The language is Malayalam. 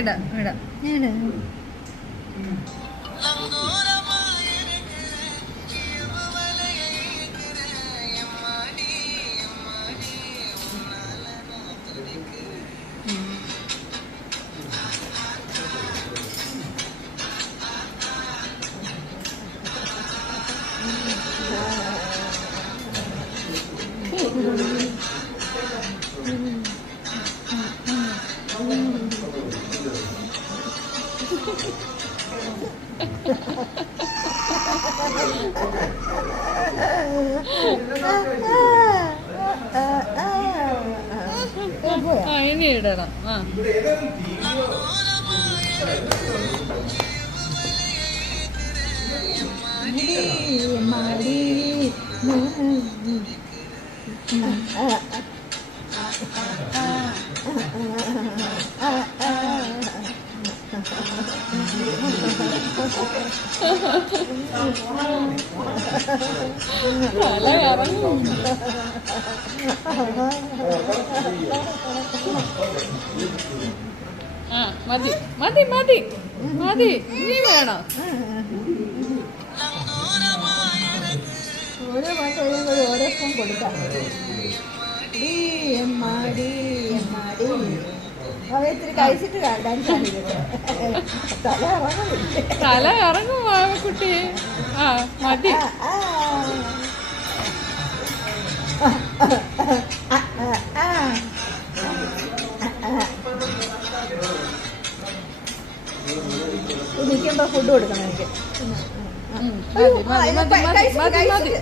ഇടാം ഇടാം ഇടാം. ഇനി ഇടണം. ആ മതി മതി മതി മതി. ഇനി വേണം. ഓരോ പാട്ട് കഴിയുമ്പോൾ ഓരോ ഫോൺ കൊടുക്കാം. അവയത്തിരി കഴിച്ചിട്ട് ഡാൻസ് തല ഇറങ്ങും കുട്ടി. ആ മതി. നിൽക്കുമ്പോ ഫുഡ് കൊടുക്കണം എനിക്ക്. മതി മതി മതി മതി മതി.